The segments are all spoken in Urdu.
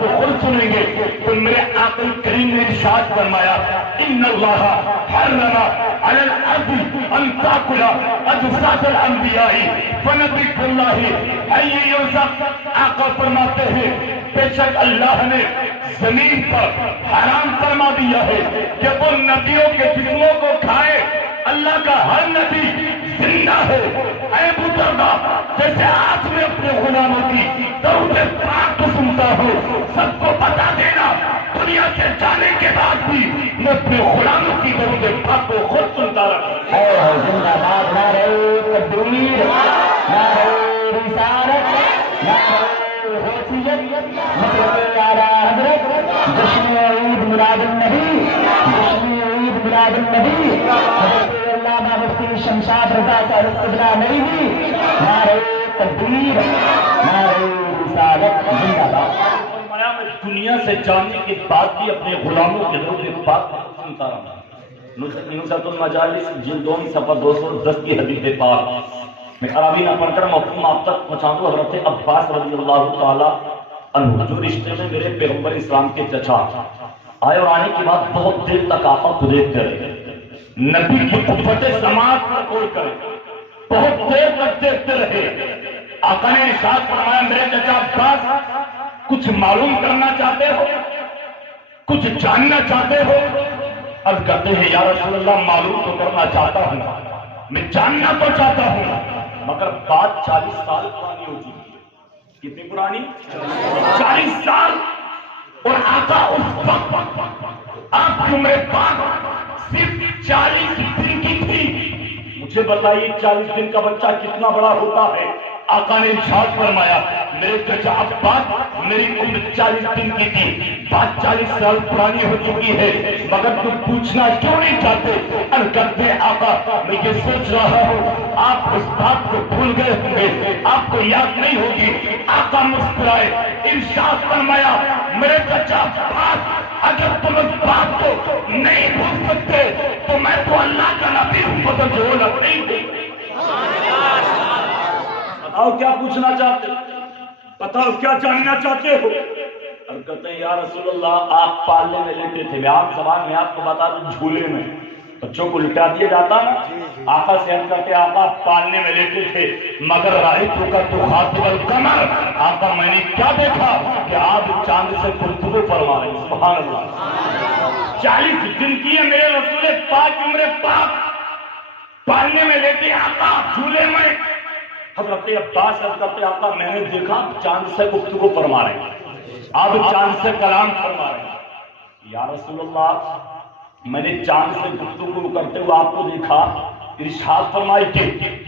کو خود سنیں گے تو میرے آقا کریم نے ارشاد فرمایا ان اللہ حرم علی الارض ان تاکل اجساد الانبیاء فنبی اللہ حی یرزق. آقا فرماتے ہیں بے شک اللہ نے زمین پر حرام فرما دیا ہے کہ وہ نبیوں کے جسموں کو کھائے. اللہ کا ہر نبی زندہ ہے. اے بزرگا جیسے آج میں اپنے غلاموں کی درود پاک کو سنتا ہوں سب کو بتا دینا دنیا سے جانے کے بعد بھی میں اپنے غلاموں کی درود پاک کو خود سنتا رہا. زندہ باد نعرہ تکبیر نعرہ رسالت نعرہ حیثیت مطلب اعلیٰ حضرت جشن عید میلاد النبی جشن عید میلاد النبی حضرت علامہ مفتی شمشاد رضا صاحب قبلہ نئی نعرہ تکبیر نعرہ رسالت زندہ باد. میں دنیا سے جانے کے بعد بھی اپنے غلاموں کے درود پاک کو سنتا رہا. نصرت المجالس جلد 2 صفحہ 210 کی حدیث پاک میں خرابی نہ پڑھ کر مفہوم آپ تک پہنچا دوں. حضرت عباس رضی اللہ تعالی عنہ جو رشتے میں میرے پیغمبر اسلام کے چچا آئے اور آنے کے بعد بہت دیر تک آقا کو دیکھتے رہے. نبی کی قوت سماعت پر کوئی کرے بہت دیر تک دیکھتے رہے. آقا نے ارشاد فرمایا میرے چچا عباس کچھ معلوم کرنا چاہتے ہو کچھ جاننا چاہتے ہو؟ اب کہتے ہیں یا رسول اللہ معلوم تو کرنا چاہتا ہوں میں جاننا تو چاہتا ہوں مگر بات 40 سال پرانی ہو چکی ہے. کتنی پرانی؟ 40 سال. اور آقا اس وقت آپ کی عمر پاک صرف 40 دن کی تھی. مجھے بتائیے 40 دن کا بچہ کتنا بڑا ہوتا ہے؟ آقا نے ارشاد فرمایا میرے چچا عباس میری عمر 40 دن کی تھی بات 40 سال پرانی ہو چکی ہے مگر تم پوچھنا کیوں نہیں چاہتے؟ کرتے آقا میں یہ سوچ رہا ہوں آپ اس بات کو بھول گئے ہوں گے آپ کو یاد نہیں ہوگی. آقا مسکرائے ارشاد فرمایا میرے چچا عباس اگر تم اس بات کو نہیں بھول سکتے تو میں تو اللہ کا نبی ہوں مگر جو نہیں ہوں. بتاؤ کیا پوچھنا چاہتے بتاؤ کیا جاننا چاہتے ہو؟ اور کہتے ہیں یا رسول اللہ آپ پالنے میں لیٹے تھے. میں آپ زبان میں آپ کو بتا دوں جھولے میں بچوں کو لٹا دیا جاتا نا. آقا سے ہم کرتے آقا پالنے میں لیٹے تھے مگر رأیت کا تو خاطب القمر. آقا میں نے کیا دیکھا کہ آپ چاند سے گفتگو فرما رہے ہیں. سبحان اللہ. 40 دن کی ہے میرے رسول پاک عمر پاک پالنے میں لیٹے آقا جھولے میں. حضرت عباس عرض کرتے آقا میں نے دیکھا چاند سے گفتگو فرما رہے ہیں آپ چاند سے کلام فرما رہے ہیں. یا رسول اللہ میں نے چاند سے گفتگو کرتے ہوئے آپ کو دیکھا. ارشاد فرمائی کہ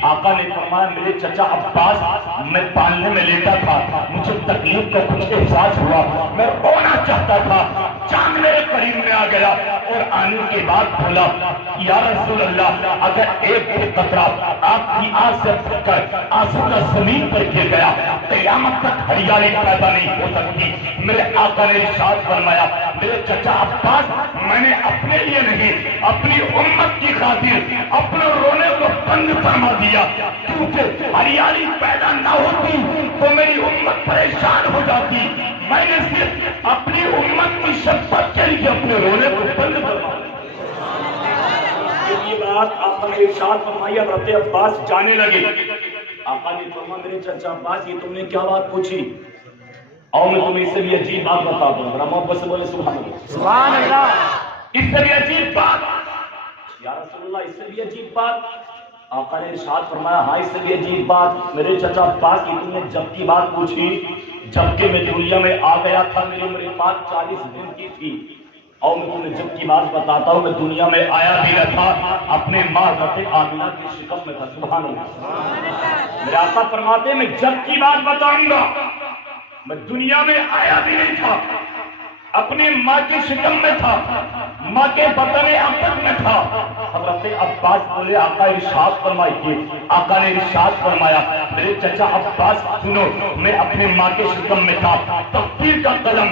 آقا نے فرمایا میرے چچا عباس میں پالنے میں لیٹا تھا مجھے تکلیف کا کچھ احساس ہوا میں رونا چاہتا تھا. چاند میرے قریب میں آ گیا اور آنے کے بعد بولا یا رسول اللہ اگر ایک بھی قطرہ آپ کی آنکھ سے پھٹ کر آنسو کا زمین پر گر گیا قیامت تک ہریالی پیدا نہیں ہو سکتی. میرے آقا نے ارشاد فرمایا میرے چچا عباس میں نے اپنے لیے نہیں اپنی امت کی خاطر اپنے رونے کو بند فرما دیا کیونکہ ہریالی پیدا نہ ہوتی تو میری امت پریشان ہو جاتی. میں نے صرف اپنی امت کی شفقت کے لیے اپنے رونے کو بند فرما دیا. یہ بات آقا نے ارشاد فرمائی. اب حضرت عباس جانے لگے. آقا نے فرمایا میرے چچا عباس یہ تم نے کیا بات پوچھی؟ اور میں تمہیں اس سے بھی عجیب بات بتا دوں. محبت سے بولے سبحان اللہ. سبحان اللہ. اس سے بھی عجیب بات. یا رسول اللہ اس سے بھی عجیب بات. آقا نے ارشاد فرمایا ہاں اس سے بھی عجیب بات. میرے چچا عباس کی تم نے جب کی بات پوچھی جبکہ میں دنیا میں آ گیا تھا میری عمر پاک 40 دن کی تھی اور میں تمہیں جب کی بات بتاتا ہوں میں دنیا میں آیا بھی نہ تھا اپنے ماں حضرت آمنہ کی شکم میں تھا. سبحان اللہ. میرے آقا فرماتے ہیں میں جب کی بات بتاؤں گا میں دنیا میں آیا بھی نہیں تھا اپنی ماں کی شکم میں تھا ماں کے بطن عقب میں تھا. حضرت عباس بولے آقا ارشاد فرمائیے آقا نے ارشاد فرمایا میرے چچا عباس سنو، میں اپنے ماں کے شکم میں تھا، تقدیر کا قلم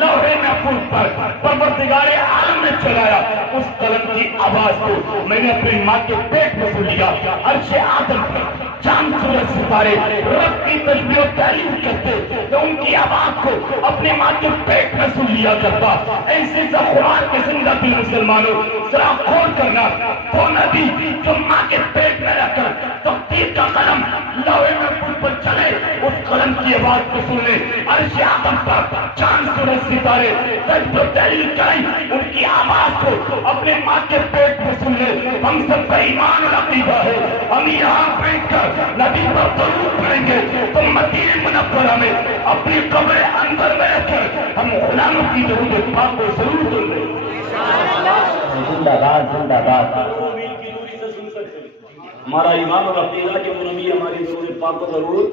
لوح محفوظ پر پروردگار عالم نے چلایا، اس قلم کی آواز کو میں نے اپنی ماں کے پیٹ میں سن لیا، عرش آدم پر چاند سورج ستارے رب کی تسبیح و تعلیم کرتے، میں ان کی آواز کو اپنے ماں کے پیٹ میں سن لیا کرتا۔ ایسے سب قرآن کے زندہ دل مسلمانوں ذرا غور کرنا، وہ نبی جو ماں کے پیٹ میں رہ کر تقدیر کا قلم لوح محفوظ پر چلے، اس قلم کی آواز کو سننے، عرش آدم پر چاند سورج ستارے تسبیح و تعلیم کریں، ان کی آواز کو اپنے ماں کے پیٹ میں سن لے۔ ہم سب کا ایمان اور عقیدہ ہے، ہم یہاں بیٹھ کر نبی پر درود پڑھیں گے تو مدینہ منورہ میں اپنی قبر اندر میں رہ کر ہم غلاموں کی درود پاک کو ضرور سن لیں۔ زندہ باد زندہ باد۔ ہمارا ایمان اور عقیدہ کہ وہ نبی ہماری درود پاک کو ضرور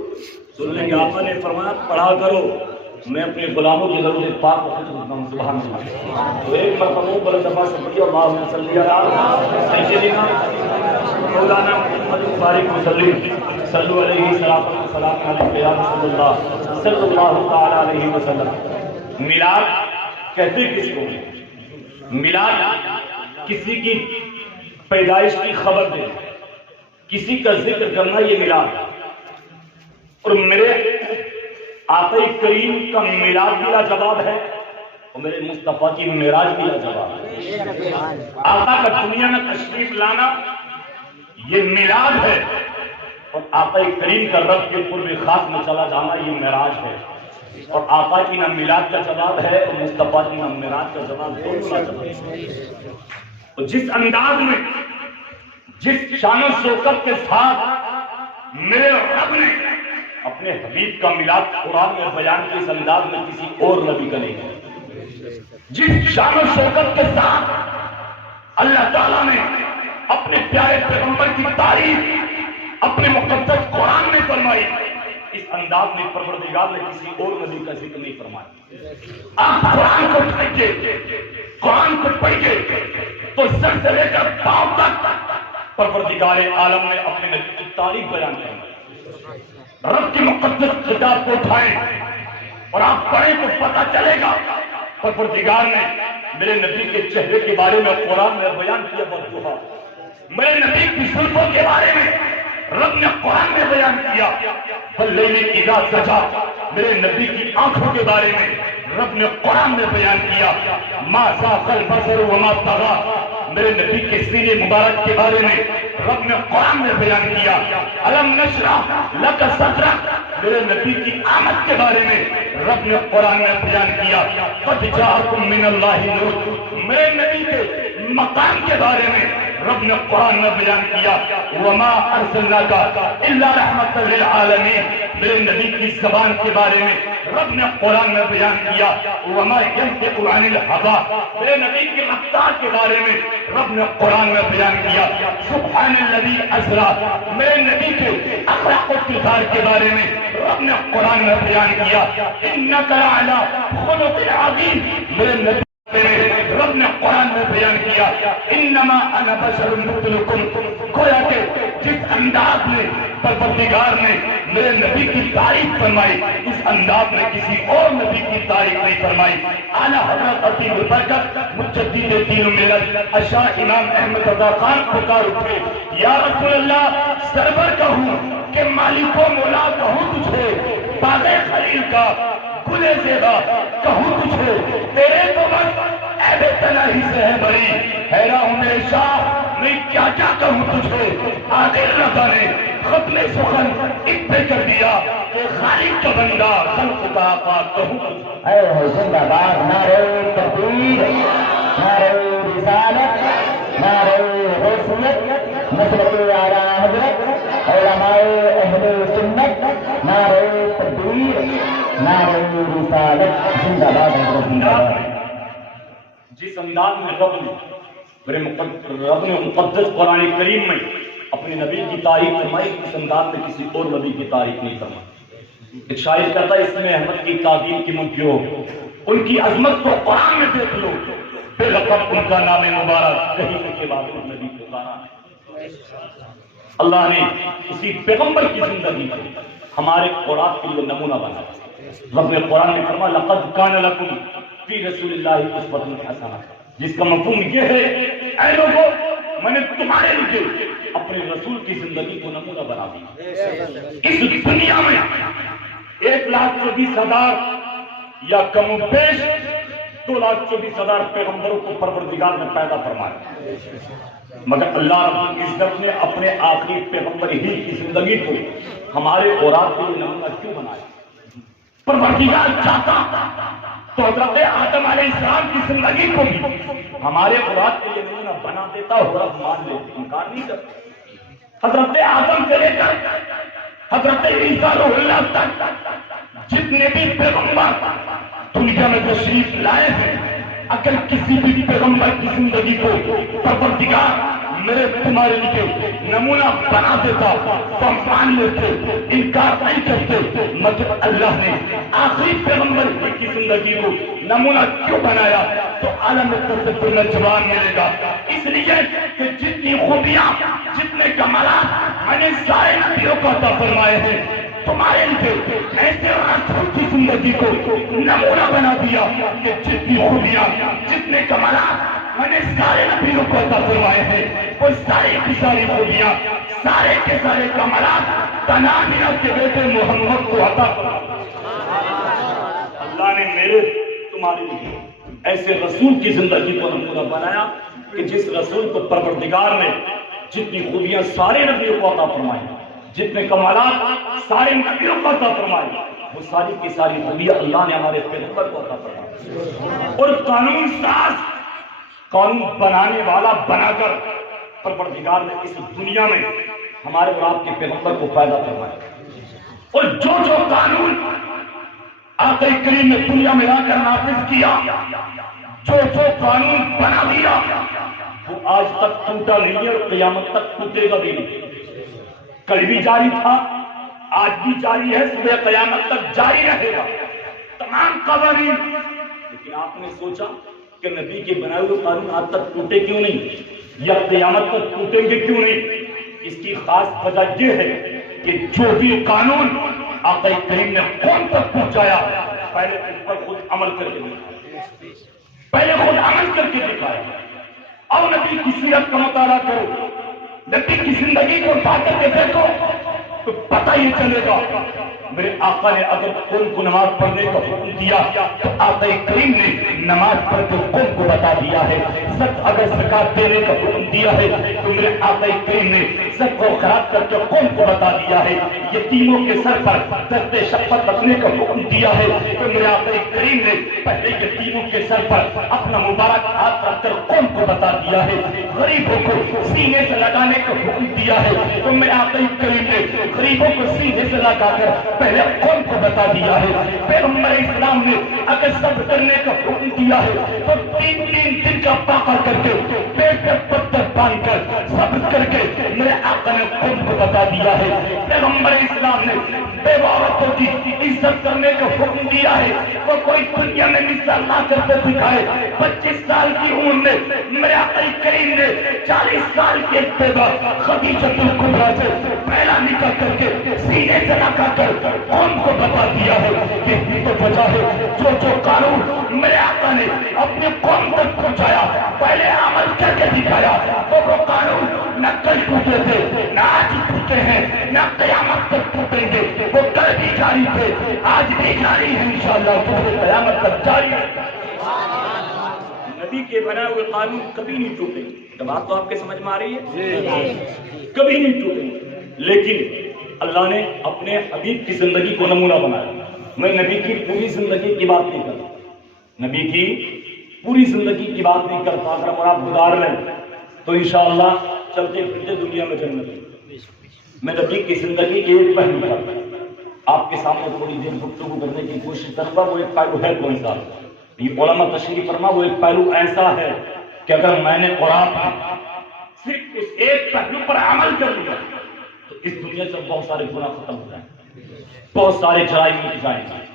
سن لیں گے۔ آپ نے فرمایا پڑھا کرو، میں اپنے غلاموں کی درود پاک کو خود سنتا ہوں۔ سبحان اللہ۔ تو ایک مرتبہ بلند دفعہ سے پڑھیے اللہم صلی علی سیدنا مولانا محمد فاروق وسلم صلو علیہ السلام علیہ یا رسول اللہ صلی اللہ تعالی علیہ وسلم۔ میلاد کہتے کس کو؟ میلاد کسی کی پیدائش کی خبر دے، کسی کا ذکر کرنا، یہ میلاد۔ اور میرے آقا کریم کا میلاد بھی لاجواب ہے اور میرے مصطفیٰ کی معراج بھی لاجواب ہے۔ آقا کا دنیا میں تشریف لانا یہ میلاد ہے، اور آقا کریم کا رب کے قرب خاص میں چلا جانا یہ معراج ہے۔ اور آقا کی نہ میلاد کا جواب ہے اور مصطفیٰ کی نہ معراج کا جواب، دونوں لاجواب ہے۔ اور جس انداز میں، جس شان و شوکت کے ساتھ میرے رب نے اپنے حبیب کا میلاد قرآن میں بیان کی، اس انداز میں کسی اور نبی کا نہیں ہے۔ جس شان و شوکت کے ساتھ اللہ تعالیٰ نے اپنے پیارے پیغمبر کی تعریف اپنے مقدس قرآن میں فرمائی، اس انداز میں پروردگار نے کسی اور نبی کا ذکر نہیں فرمایا۔ آپ قرآن کو پڑھیے، قرآن کو پڑھیے تو سر سے لے کر پاؤں تک پروردگار عالم نے اپنے نبی کی تعریف بیان کرنا۔ رب کی مقدس کتاب کو اٹھائیں اور آپ پڑھیں تو پتہ چلے گا پروردگار نے میرے نبی کے چہرے کے بارے میں قرآن میں بیان کیا بدوہا، میرے نبی کی زلفوں کے بارے میں رب نے قرآن میں بیان کیا، واللیل اذا سجا، میرے نبی کی آنکھوں کے بارے میں رب نے قرآن میں بیان کیا، ما زاغ البصر وما طغى، میرے نبی کے سینے مبارک کے بارے میں رب نے قرآن میں بیان کیا، الم نشرح لک صدرک، میرے نبی کی آمد کے بارے میں رب نے قرآن میں بیان کیا، قد جاءکم من اللہ نور، میرے نبی کے مقام کے بارے میں رب نے قرآن میں بیان کیا، وما ارسلناک الا رحمۃ للعالمین، میرے نبی کی زبان کے بارے میں رب نے قرآن میں بیان کیا، وما ينطق عن الهوى، میرے نبی کی رفتار کے بارے میں رب نے قرآن میں بیان کیا، سبحان الذی اسریٰ، میرے نبی کے اخلاق و کردار کے بارے میں رب نے قرآن میں بیان کیا، انک لعلی خلق عظیم، میرے نبی رب نے قرآن میں بیان کیا، انما انا بشر مثلکم، گویا کہ جس انداز میں پروردگار نے میرے نبی کی تعریف فرمائی، اس انداز میں کسی اور نبی کی تعریف نہیں فرمائی۔ اعلیٰ حضرت عطیہ البرکت مجدد دین و ملت اشاہ امام احمد رضا خان پکار اٹھے، یا رسول اللہ سرور کہوں کہ مالک و مولا کہوں تجھے، باغ خلیل کا کھلے زیبا کہوں تجھے، تیرے تو بس عیب تنہی سے ہے بڑی، حیران ہوں میرے شاہ میں کیا کیا کہوں تجھے، عادل رضا نے ختم سخن اس پہ کر دیا کہ خالق کا بندہ خلق کا آقا کہوں تجھے۔ اے زندہ باد، نعرہ تکبیر، نعرہ رسالت، نعرہ غوثیت، مسلک اعلیٰ حضرت، علماء اہل سنت، نعرہ تکبیر، نعرہ رسالت، زندہ باد حضرت، زندہ باد۔ جس انداز میں رب نے مقدس قرآن کریم میں اپنے نبی کی تعریف فرمائی، اس انداز میں کسی اور نبی کی تعریف نہیں فرمائی۔ ایک شاعر کہتا ہے اس میں احمد کی تعظیم کی منکیوں، ان کی عظمت کو قرآن میں دیکھ لو، بے لقب ان کا نام مبارک کہیں کے بعد نبی پکارا ہے۔ اللہ نے اسی پیغمبر کی زندگی کو ہمارے اولاد کے لیے نمونہ بنایا۔ رب نے قرآن میں فرمایا لقد کان لکم فی رسول اللہ اسوۃ حسنہ، جس کا مفہوم یہ ہے اے لوگوں میں نے تمہارے لیے اپنے رسول کی زندگی کو نمونہ بنا دیا۔ اس دنیا میں 1,24,000 یا کم و بیش 2,24,000 پیغمبروں کو پروردگار نے پیدا فرمایا، مگر اللہ رب العزت نے اپنے آخری پیغمبر ہی کی زندگی کو ہمارے اولاد کے لیے نمونہ کیوں بنایا؟ پروردگار چاہتا تو حضرت آدم علیہ السلام کی زندگی کو بھی ہمارے اولاد کے لیے نمونہ بنا دیتا اور اب مان لیتے، انکار نہیں کرتے۔ حضرت آدم سے لے کر حضرت عیسیٰ روح اللہ تک جتنے بھی پیغمبر دنیا میں تشریف لائے ہیں، اگر کسی بھی پیغمبر کی زندگی کو پروردگار میرے تمہارے لیے نمونہ بنا دیتا تو ہم مان لیتے، انکار نہیں کرتے، مگر اللہ نے آخری پیغمبر کی زندگی کو نمونہ کیوں بنایا تو عالم تصور میں جواب ملے گا۔ اس لیے کہ جتنی خوبیاں جتنے کمالات میں نے سارے نبیوں کو عطا فرمائے ہیں، تمہارے لیے ایسے رسول کی زندگی کو نمونہ بنا دیا کہ جتنی خوبیاں جتنے کمالات میں نے سارے نبیوں کو عطا فرمائے ہیں، وہ ساری کی ساری خوبیاں سارے کے سارے کمالات تنابیہ کے بیٹے محمد کو عطا فرمائے۔ اللہ نے میرے تمہارے لیے ایسے رسول کی زندگی کو نمونہ بنایا کہ جس رسول کو پروردگار نے جتنی خوبیاں سارے نبیوں کو عطا فرمائی، جتنے کمالات سارے نبیوں کو عطا فرمائی، وہ ساری کی ساری خوبیاں اللہ نے ہمارے پیغمبر کو عطا فرمائی۔ اور قانون ساز، قانون بنانے والا بنا کر پروردگار نے اس دنیا میں ہمارے اور آپ کے پیغمبر کو پیدا فرمایا۔ اور جو قانون آقا کریم نے دنیا میں لا کر نافذ کیا، جو قانون بنا دیا، وہ آج تک ٹوٹا نہیں ہے اور قیامت تک ٹوٹے گا بھی نہیں۔ کل بھی جاری تھا، آج بھی جاری ہے، صبح قیامت تک جاری رہے گا تمام قوانین۔ لیکن آپ نے سوچا کہ نبی کے بنائے ہوئے قانون آج تک ٹوٹے کیوں نہیں یا قیامت تک ٹوٹیں گے کیوں نہیں؟ اس کی خاص وجہ یہ ہے کہ جو بھی قانون آقا کریم نے قوم تک پہنچایا، پہلے اس پر خود عمل کر کے دکھایا، پہلے خود عمل کر کے دکھایا۔ اور نبی کی سیرت کا مطالعہ کرو، نبی کی زندگی کو اٹھا کر کے دیکھو تو پتہ یہ چلے گا میرے آقا نے اگر قوم کو نماز پڑھنے کا حکم دیا تو آقا کریم نے نماز پڑھ کے قوم کو بتا دیا ہے۔ سچ اگر زکات دینے کا حکم دیا ہے تو میرے آقا کریم نے سچ کو خراب کر کے قوم کو بتا دیا ہے۔ یتیموں کے سر پر دست شفقت رکھنے کا حکم دیا ہے تو میرے آقا کریم نے پہلے یتیموں کے سر پر اپنا مبارک ہاتھ رکھ کر قوم کو بتا دیا ہے۔ غریبوں کو سینے سے لگانے کا حکم دیا ہے تو میرے آقا کریم نے غریبوں کو سینے سے لگا کر پہلے قوم کو بتا دیا ہے۔ پیغمبر اسلام نے اگر صبر کرنے کا حکم دیا ہے تو 3 دن کا پاکا کر کے پیٹ پر پتھر باندھ کر صبر کر کے میرے آقا نے قوم کو بتا دیا ہے۔ پیغمبر اسلام نے بیوہ عورتوں کی عزت کرنے کا حکم دیا ہے، وہ کوئی دنیا میں مثال نہ کر کے دکھائے۔ 25 سال کی عمر میں میرے آقا کریم نے 40 سال کے ابتدا خدیجہ الکبریٰ سے پہلا نکاح کر کے سینے سے لگا کر قوم کو بتا دیا ہے کہ یہ تو وجہ ہے جو قانون میرے آقا نے اپنی قوم تک پہنچایا، پہلے عمل کر کے دکھایا تو وہ قانون نہ کل ٹوٹے تھے، نہ آج ٹوٹے ہیں، نہ قیامت تک ٹوٹیں گے۔ وہ کل بھی جاری تھے، آج بھی جاری ہے، انشاءاللہ پورے قیامت تک جاری ہے۔ نبی کے بنائے ہوئے قانون کبھی نہیں ٹوٹے۔ بات تو آپ کے سمجھ میں آ رہی ہے؟ کبھی نہیں ٹوٹے، لیکن اللہ نے اپنے حبیب کی زندگی کو نمونہ بنایا۔ میں نبی کی پوری زندگی کی بات نہیں کرتا، نبی کی پوری زندگی کی بات نہیں کرتا، اگر ہم آپ گزار لیں تو انشاءاللہ چلتے پھرتے دنیا میں جنت ہے۔ میں نبی کی زندگی کے ایک پہلو پر آپ کے سامنے تھوڑی دیر گفتگو کرنے کی کوشش کروں گا۔ وہ ایک پہلو ہے کون سا؟ یہ علماء تشریح فرما وہ ایک پہلو ایسا ہے کہ اگر میں نے اور آپ نے صرف اس ایک پہلو پر عمل کر لیا تو اس دنیا سے بہت سارے گناہ ختم ہو جائیں گے، بہت سارے جرائم مٹ جائیں گے،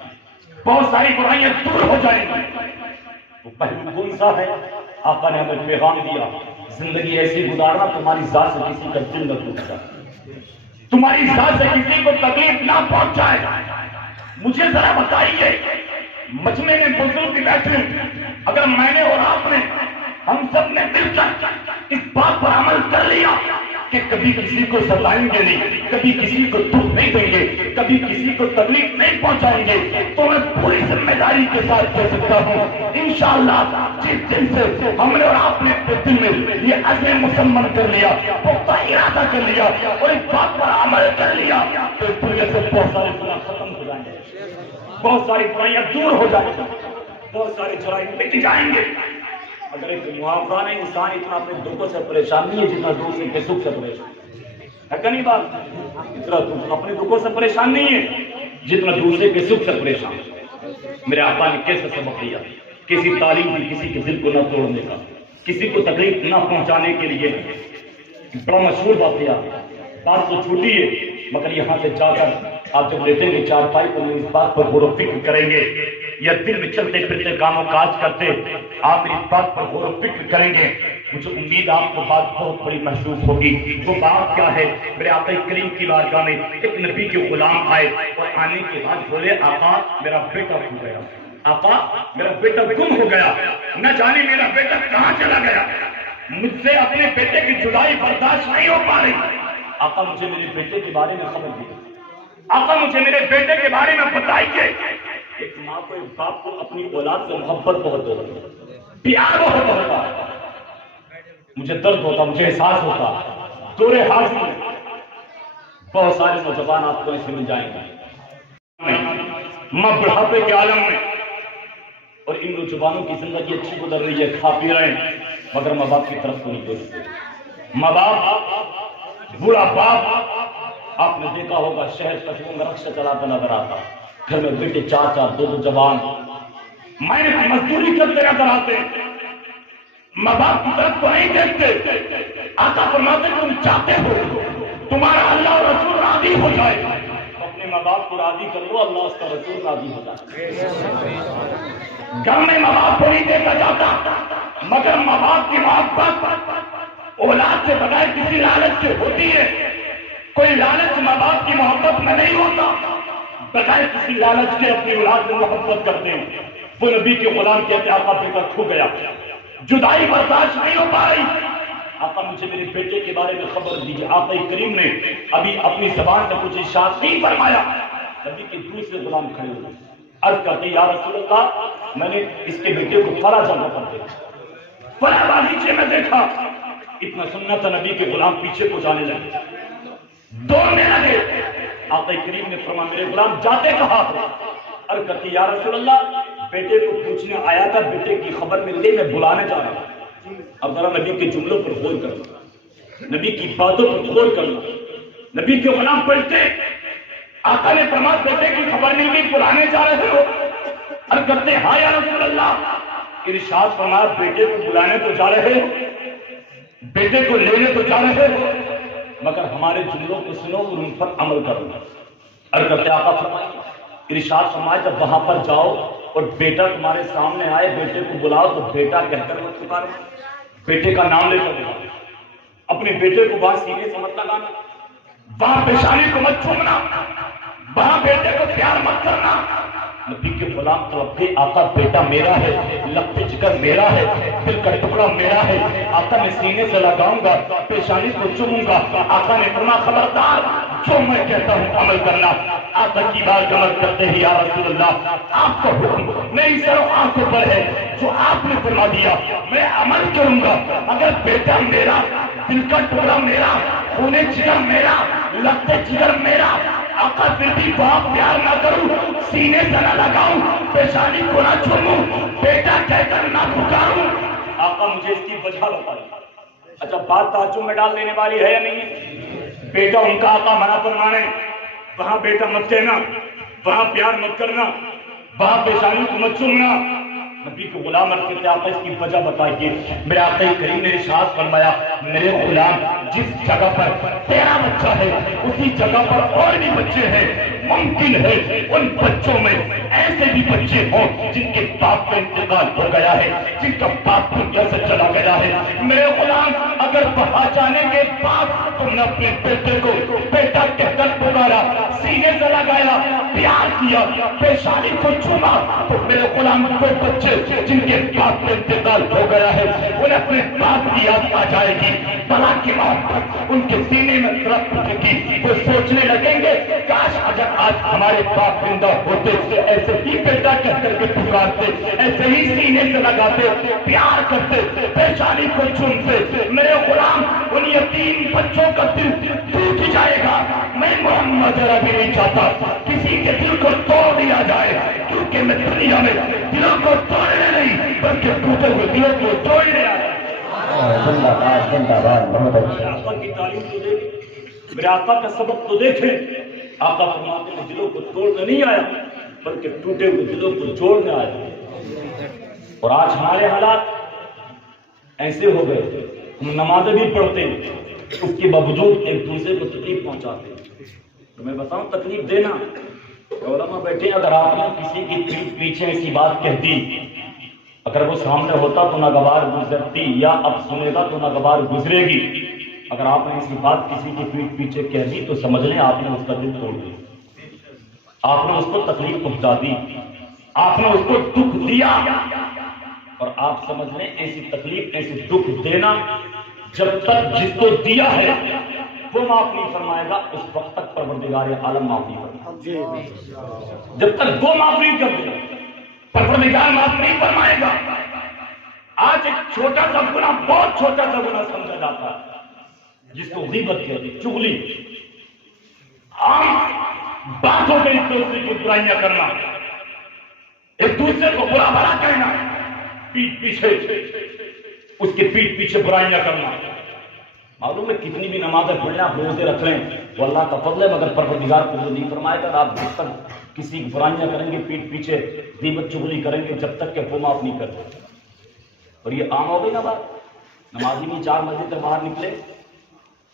بہت ساری برائیاں دور ہو جائیں گی۔ وہ پہلو کون سا ہے؟ آقا نے ہمیں پیغام دیا، زندگی ایسی گزارنا تمہاری ذات سے کسی کا دل نہ ٹوٹ جائے۔ تمہاری ذات سے کسی کو تکلیف نہ پہنچائے. مجھے ذرا بتائیے مجمع میں بزرگ بیٹھے، اگر میں نے اور آپ نے ہم سب نے مل کر اس بات پر عمل کر لیا کہ کبھی کسی کو ستائیں گے نہیں، کبھی کسی کو دکھ نہیں دیں گے، کبھی کسی کو تکلیف نہیں پہنچائیں گے، تو میں پوری ذمہ داری کے ساتھ کہہ سکتا ہوں انشاءاللہ جس دن سے ہم نے اور آپ نے اپنے دل میں یہ عزم مسلم کر لیا، پختہ ارادہ کر لیا اور اس بات پر عمل کر لیا تو اس دنیا سے بہت سارے گناہ ختم ہو جائیں گے، بہت ساری برائیاں دور ہو جائیں گی، بہت سارے جرائم مٹ جائیں گے. اگر ایک معافرہ نہیں، انسان اتنا اپنے دکھوں سے پریشان نہیں ہے جتنا دوسرے کے سکھ سے پریشان ہے. کہ نہیں بات؟ اتنا اپنے دکھوں سے پریشان نہیں ہے جتنا دوسرے کے سکھ سے پریشان ہے. میرے آقا نے کیسے سبق دیا؟ کسی تعلیم کی کسی کے دل کو نہ توڑنے کا، کسی کو تکلیف نہ پہنچانے کے لیے. بڑا مشہور واقعہ، بات تو چھوٹی ہے مگر یہاں سے جا کر آپ جب لیٹیں گے چارپائی پر اس بات پر غور و فکر کریں گے، یا دل میں چلتے پھرتے کام و کاج کرتے آپ اس بات پر غور و فکر کریں گے. مجھے امید آپ کو بات بہت بڑی محسوس ہوگی. وہ بات کیا ہے؟ میرے آقا کریم کی بارگاہ میں ایک نبی کے غلام آئے اور آنے کے بعد بولے آقا میرا بیٹا کھو گیا، آقا میرا بیٹا گم ہو گیا، نہ جانے میرا بیٹا کہاں چلا گیا، مجھ سے اپنے بیٹے کی جدائی برداشت نہیں ہو پا رہی. آقا مجھے میرے بیٹے کے بارے میں خبر دی، آقا مجھے میرے بیٹے کے بارے میں بتائیے. ایک ماں کو ایک باپ کو اپنی اولاد سے محبت بہت ہوتا ہے، پیار بہت ہوتا ہے. مجھے درد ہوتا، مجھے احساس ہوتا. دور حاضر میں بہت سارے نوجوان آپ کو اس میں مل جائیں گے، ماں بڑھاپے کے عالم میں، اور ان نوجوانوں کی زندگی اچھی گزر رہی ہے، کھا پی رہے ہیں مگر ماں باپ کی طرف کو نہیں دیکھتے. ماں باپ، بوڑھا باپ، آپ نے دیکھا ہوگا شہر قصبوں میں رکشہ چلاتا نظر آتا، گھر میں بیٹے چار چار دو جوان محنت مزدوری کرتے نظر آتے، ماں باپ کی طرف کو نہیں دیکھتے. آقا فرماتے تم چاہتے ہو تمہارا اللہ اور رسول راضی ہو جائے، اپنے ماں باپ کو راضی کر لو، اللہ اس کا رسول راضی ہو جائے. گھر میں ماں باپ کو نہیں دیکھا جاتا مگر ماں باپ کی محبت اولاد سے بغیر کسی لالچ سے ہوتی ہے. کوئی لالچ ماں باپ کی محبت میں نہیں ہوتا، بغیر کسی لالچ کے اپنی اولاد میں محبت کرتے ہیں. وہ نبی کے غلام کہتے آقا بیٹا کھو گیا، جدائی برداشت نہیں ہو پا رہی، آقا مجھے میرے بیٹے کے بارے میں خبر دیجیے. آقا کریم نے ابھی اپنی زبان سے کچھ ارشاد نہیں فرمایا، نبی کے دوسرے غلام کھڑے ہوئے، عرض کرتے یا رسول اللہ میں نے اس کے بیٹے کو فلاں جگہ پر دیکھا، فلاں باغیچے میں دیکھا. اتنا سننا تھا نبی کے غلام پیچھے کو جانے لگے، دوڑنے لگے. آقا کریم نے فرمایا میرے غلام جاتے کہاں؟ عرض کرتے یا رسول اللہ بیٹے کو پوچھنے آیا تھا، بیٹے کی خبر مل گئی، میں بلانے جا رہا ہوں. اب ذرا نبی کے جملوں پر غور کرنا، نبی کی باتوں پر غور کرنا. نبی کے غلام پلٹے، آقا نے فرمایا بیٹے کی خبر نہیں گئی، بلانے جا رہے ہو؟ عرض کرتے ہاں یا رسول اللہ. ارشاد فرمایا بیٹے کو بلانے تو جا رہے ہو، بیٹے کو لینے تو جا رہے ہو مگر ہمارے جملوں کو سنو اور ان پر عمل کرو. عرض کرتے آقا فرمائے ارشاد فرمایا جب وہاں پر جاؤ اور بیٹا تمہارے سامنے آئے، بیٹے کو بلاؤ تو بیٹا کہہ کر مت پکارو، بیٹے کا نام لے کر بلاؤ. اپنے بیٹے کو وہاں سینے سے مت لگانا، وہاں پیشانی کو مت چھومنا، وہاں بیٹے کو پیار مت کرنا. نبی کے غلام تڑپے آقا بیٹا میرا ہے، لقب جگر میرا ہے، دل کا ٹکڑا میرا ہے، آقا میں سینے سے لگاؤں گا، پیشانی کو چوموں گا. آقا نے فرمایا خبردار جو میں کہتا ہوں عمل کرنا. آقا کی بات عمل کرتے ہی یا رسول اللہ آپ کا حکم میری سر و آنکھوں پر ہے، جو آپ نے فرما دیا میں عمل کروں گا. اگر بیٹا میرا، دل کا ٹکڑا میرا، خونے جگر میرا، لقب جگر میرا، آقا پھر بھی باپ پیار نہ کروں، سینے سے نہ لگاؤں، پیشانی کو نہ چھوڑوں، بیٹا کہہ کر نہ پکاروں. آقا مجھے اس کی وجہ بتائی. اچھا بات تعجب میں ڈال دینے والی ہے یا نہیں؟ بیٹا ان کا آقا منع فرمانے، وہاں بیٹا مت کہنا، وہاں پیار مت کرنا، وہاں پیشانی کو مت چھوڑنا. نبی کو غلام عرض کرتے آقا اس کی وجہ بتائیے. میرے آقا کریم نے ارشاد فرمایا میرے غلام جس جگہ پر تیرا بچہ ہے اسی جگہ پر اور بھی بچے ہیں. ممکن ہے ان بچوں میں ایسے بھی بچے ہوں جن کے باپ کا انتقال ہو گیا ہے، جن کا باپ دنیا سے چلا گیا ہے. میرے غلام اگر وہاں جانے کے بعد تم نے اپنے بیٹے کو بیٹا کہہ کر پکارا، سینے سے لگایا، پیار کیا، پیشانی کو چوما، تو میرے غلام کو بچے جن کے باپ کا انتقال ہو گیا ہے انہیں اپنے باپ کی یاد آ جائے گی، بلا کی محبت ان کے سینے میں تڑپ اٹھے گی، وہ سوچنے لگیں گے کاش اگر آج ہمارے باپ زندہ ہوتے ایسے ہی بیٹا کہہ کر کے پکارتے، ایسے ہی سینے سے لگاتے، پیار کرتے، پیشانی کو چومتے، میرے غلام ان یتیم بچوں کا دل ٹوٹ جائے گا۔ میں محمد عربی نہیں چاہتا کسی کے دل کو توڑ دیا جائے، کیونکہ میں دنیا میں دلوں کو توڑنے نہیں بلکہ ٹوٹے ہوئے دلوں کو توڑنے آیا۔ زندہ باد زندہ باد، بہت اچھا۔ آقا کی تعلیم تو دیکھیں، میرے آقا کا سبق تو دیکھیں، آقا فرماتے ہیں دلوں کو توڑنے نہیں آیا بلکہ ٹوٹے ہوئے دلوں کو جوڑنے آیا۔ اور آج ہمارے حالات ایسے ہو گئے، ہم نمازیں بھی پڑھتے ہیں اس کے باوجود ایک دوسرے کو تکلیف پہنچاتے ہیں۔ تو میں بتاؤں تکلیف دینا، علماء بیٹھے اگر آپ نے کسی کی پیٹھ پیچھے ایسی بات کہہ دی، اگر وہ سامنے ہوتا تو ناگوار گزرتی، یا اب سنے گا تو ناگوار گزرے گی۔ اگر آپ نے ایسی بات کسی کی پیٹھ پیچھے کہہ دی تو سمجھ لیں آپ نے اس کا دل توڑ دیا، آپ نے اس کو تکلیف پہنچا دی، آپ نے اس کو دکھ دیا۔ اور آپ سمجھ لیں ایسی تکلیف ایسی دکھ دینا جب تک جس کو دیا ہے وہ معاف نہیں فرمائے گا اس وقت تک پروردگار عالم معاف نہیں فرمائے، جب تک وہ معاف نہیں کر دے پروردگار معاف نہیں فرمائے گا۔ آج ایک چھوٹا سا گناہ بہت چھوٹا سا گناہ سمجھا جاتا ہے جس کو غیبت کہتے ہیں، چغلی، عام بات ہو گئی، ایک دوسرے کی برائیاں کرنا، ایک دوسرے کو برا بھلا کہنا، پیٹھ پیچھے اس کے پیٹھ پیچھے برائیاں کرنا۔ معلوم ہے کتنی بھی نمازیں پڑھ لیں، آپ روزے رکھ لیں، وہ اللہ کا فضل ہے، مگر پروردگار کو نہیں فرمائے گا۔ آپ جب تک کسی برائیاں کریں گے، پیٹھ پیچھے غیبت چغلی کریں گے، جب تک کہ وہ معاف نہیں کرتے۔ اور یہ عام ہو گئی نا بات، نمازی بھی 4 مسجد سے باہر نکلے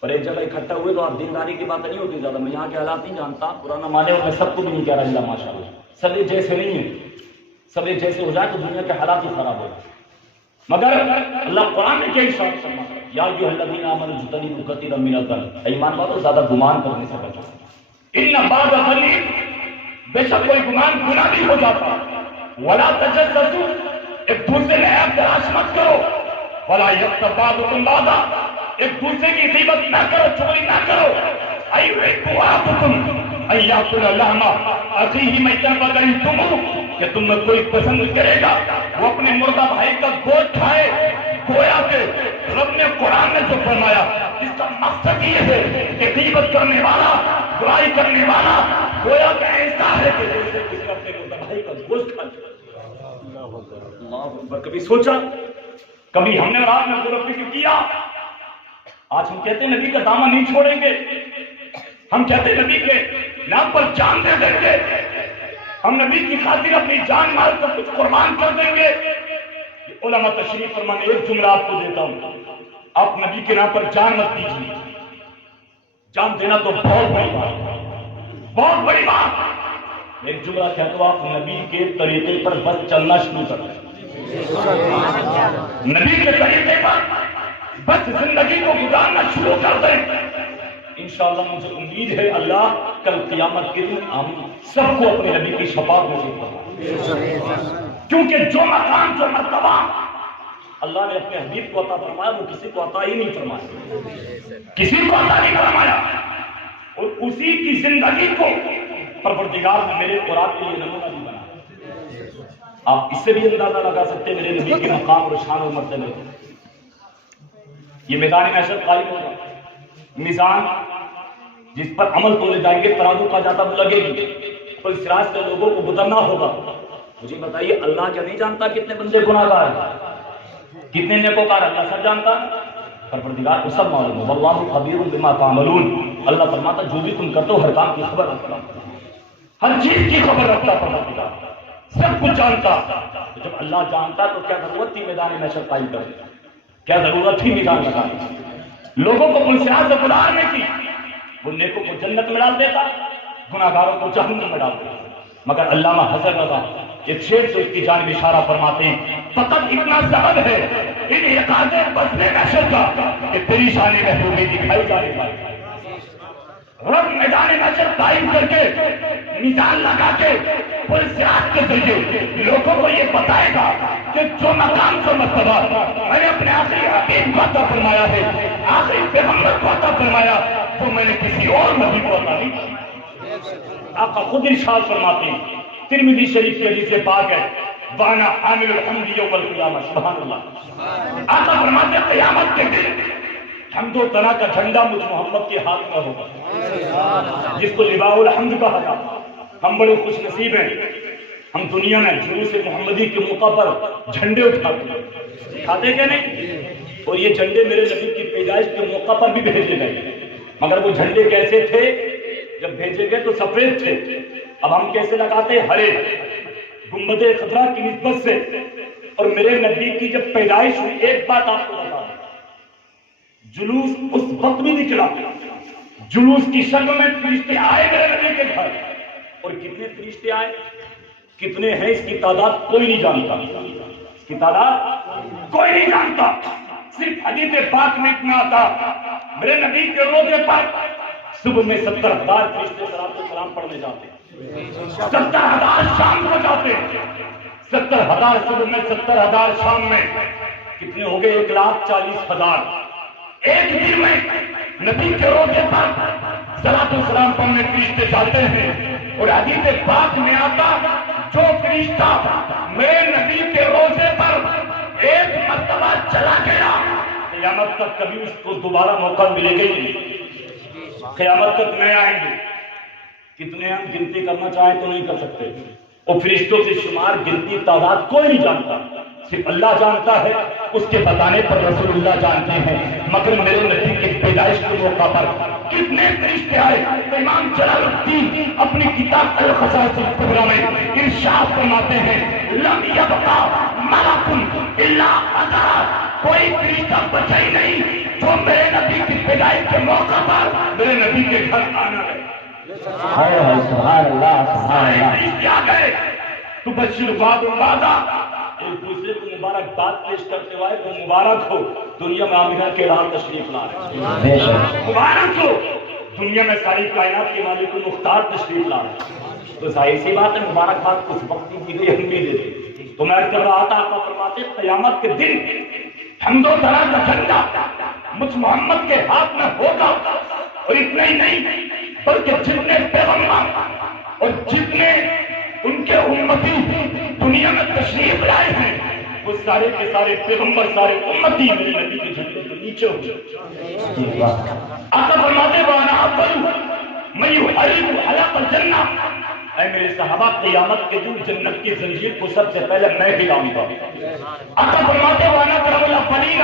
اور ایک جگہ اکٹھا ہوئے تو آپ دینداری کی بات نہیں ہوتی زیادہ، میں یہاں کے حالات نہیں جانتا، پرانا مانے اور میں سب کو بھی نہیں کہہ رہا اللہ ماشاء اللہ، سب ایک جیسے نہیں ہیں، سب ایک جیسے ہو جائے تو دنیا کے حالات ہی خراب ہو جائے۔ مگر اللہ قرآن نے کیا ارشاد فرمایا، یا ایھا الذین آمنوا اجتنبوا کثیرا من الظن، ایمان والو زیادہ گمان کرنے سے بچو، ان بعض الظن، بے شک کوئی گمان گناہ بھی ہو جاتا، ولا تجسسوا، ایک دوسرے میں عیب تلاش مت کرو، ولا یغتب بعضکم بعضا، ایک دوسرے کی غیبت نہ کرو، چغلی نہ کرو، ایحب احدکم ان یاکل لحم اخیہ میتا فکرہتموہ، کہ تم میں کوئی پسند کرے گا وہ اپنے مردہ بھائی کا گوشت کھائے، گویا کہ رب نے قرآن میں جو فرمایا اس کا مقصد یہ ہے کہ غیبت کرنے والا، برائی کرنے والا گویا کہ ایسا ہے کہ جیسے کسی اپنے مردہ بھائی کا گوشت کھائے۔ اللہ اکبر، کبھی سوچا، کبھی ہم نے رات میں غور و فکر کیا؟ آج ہم کہتے ہیں نبی کا دامن نہیں چھوڑیں گے، ہم کہتے ہیں نبی کے نام پر جان دے دیں گے، ہم نبی کی خاطر اپنی جان مال کو کچھ قربان کر دیں گے۔ علماء تشریف فرمانے ایک جملہ آپ کو دیتا ہوں، آپ نبی کے نام پر جان مت دیجیے، جان دینا تو بہت بڑی بات، بہت بڑی بات۔ ایک جملہ کہہ دو، آپ نبی کے طریقے پر بس چلنا شروع کر دیں، نبی کے طریقے پر بس زندگی کو گزارنا شروع کر دیں، انشاءاللہ مجھے امید ہے اللہ کل قیامت کے دن ہم سب کو اپنے نبی کی شفاعت نصیب فرمائے، کیونکہ جو مقام جو مرتبہ اللہ نے اپنے حبیب کو عطا فرمایا وہ کسی کو عطا ہی نہیں فرمایا، کسی کو عطا نہیں فرمایا، اور اسی کی زندگی کو پروردگار نے میرے اور آپ کے لیے نمونہ بھی بنا۔ آپ اس سے بھی اندازہ لگا سکتے ہیں میرے نبی کے مقام اور شان و مرتبے، یہ میدان محشر قائم ہوگا، میزان جس پر عمل تولے جائیں گے، ترازو کا جاتا وہ لگے گی، تو اس راز سے لوگوں کو گزرنا ہوگا۔ مجھے بتائیے اللہ کیا نہیں جانتا کتنے بندے گناہگار ہیں، کتنے نیکوکار، اللہ سب جانتا ہے، پروردگار کو سب معلوم ہے، واللہ خبیر بما تعملون، اللہ فرماتا جو بھی تم کرتے ہو ہر کام کی خبر رکھتا، ہر چیز کی خبر رکھتا، پروردگار سب کچھ جانتا۔ تو جب اللہ جانتا تو کیا ضرورت تھی میدان محشر قائم کرنے، کیا ضرورت تھی میدان لگانے، لوگوں کو منصفانہ سے گناہنے کی، وہ نیکوں کو جنت میں ڈال دیتا، گناہگاروں کو جہنم میں ڈال دیتا۔ مگر علامہ حسن رضا ایک شعر سے اس کی جانب اشارہ فرماتے ہیں، فقط اتنا سبب ہے ان اعتقاد بسنے محشر کا کہ تیری شان محبوبی دکھائی جانے والی، رب میدان محشر قائم کر کے میزان لگا کے پل صراط کے ذریعے لوگوں کو یہ بتائے گا کہ جو مقام جو مرتبہ میں نے اپنے آخری حبیب کو عطا فرمایا ہے، آخری پیغمبر کو عطا فرمایا، تو میں نے کسی اور نبی کو عطا نہیں کیا۔ آقا خود ارشاد فرماتے ہیں، ترمذی شریف کی حدیث پاک ہے، وانا حامل الحمد یوم القیامہ، سبحان اللہ۔ آقا فرماتے ہیں قیامت کے دن حمد و ثنا کا جھنڈا مجھ محمد کے ہاتھ میں ہوگا، جس کو لواء الحمد کہا جاتا۔ ہم بڑے خوش نصیب ہیں، ہم دنیا میں جلوس محمدی کے موقع پر جھنڈے اٹھاتے ہیں، اٹھاتے کہ نہیں؟ اور یہ جھنڈے میرے نبی کی پیدائش کے موقع پر بھی بھیجے گئے، مگر وہ جھنڈے کیسے تھے؟ جب بھیجے گئے تو سفید تھے، اب ہم کیسے لگاتے؟ ہرے، گنبد خضرا کی نسبت سے۔ اور میرے نبی کی جب پیدائش ہوئی، ایک بات آپ کو بتا دوں، جلوس اس وقت بھی نکلا، جلوس کی شکل میں فرشتے آئے میرے نبی کے گھر، اور کتنے فرشتے آئے، کتنے ہیں اس کی تعداد کوئی نہیں جانتا، اس کی تعداد کوئی نہیں جانتا۔ صرف حدیث پاک میں اتنا آتا، میرے نبی کے روزے پر صبح میں 70,000 فرشتے صلاۃ و سلام پڑھنے جاتے، 70,000 شام کو جاتے، 70,000 صبح میں، 70,000 شام میں، کتنے ہو گئے؟ 1,40,000۔ ایک دن میں نبی کے روزے پر صلاۃ و سلام پڑھنے فرشتے جاتے ہیں، اور حدیث پاک میں آتا جو فرشتہ میرے نبی کے روزے پر ایک مرتبہ چلا گیا، قیامت تک کبھی اس کو دوبارہ موقع ملے گا ہی نہیں، قیامت تک نئے آئیں گے۔ کتنے ہم گنتی کرنا چاہیں تو نہیں کر سکتے، اور فرشتوں کے شمار گنتی تعداد کوئی نہیں جانتا، صرف اللہ جانتا ہے، اس کے بتانے پر رسول اللہ جانتے ہیں۔ مگر میرے نبی کی پیدائش کے موقع پر کتنے فرشتے آئے؟ امام جلال الدین اپنی کتاب الخصائص الکبریٰ میں ارشاد فرماتے ہیں، لم یبقى ملک الا حضر، کوئی فرشتہ بچا ہی نہیں جو میرے نبی کی پیدائش کے موقع پر میرے نبی کے گھر آنا ہے۔ سبحان اللہ، سبحان اللہ۔ کیا گئے تو بشیر بعد وعدہ، ایک دوسرے کو مبارکباد پیش کرتے ہوئے تو مبارک ہو دنیا میں آمینہ کے رات تشریف لا رہے ہیں، مبارک ہو دنیا میں ساری کائنات کے مالک مختار تشریف لا رہے ہیں۔ تو ظاہر سی بات ہے مبارکباد اس وقت کی گئی، ہم بھی دیتے۔ تو میں کر رہا تھا، آقا فرماتے قیامت کے دن حمد و ثنا کا جھنڈا مجھ محمد کے ہاتھ میں ہوگا، اور اتنا ہی نہیں بلکہ جتنے پیغمبر اور جتنے ان کے امتی دنیا میں تشریف لائے ہیں، وہ سارے کے سارے پیغمبر، سارے امتی میرے نبی کے جھنڈے کے نیچے ہو جائے۔ آقا فرماتے وانا اول من يحرك حلق الجنہ، اے میرے صحابہ قیامت کے دن جنت کی زنجیر کو سب سے پہلے میں ہلاؤں گا۔ آقا فرماتے وانا اکرم الاولین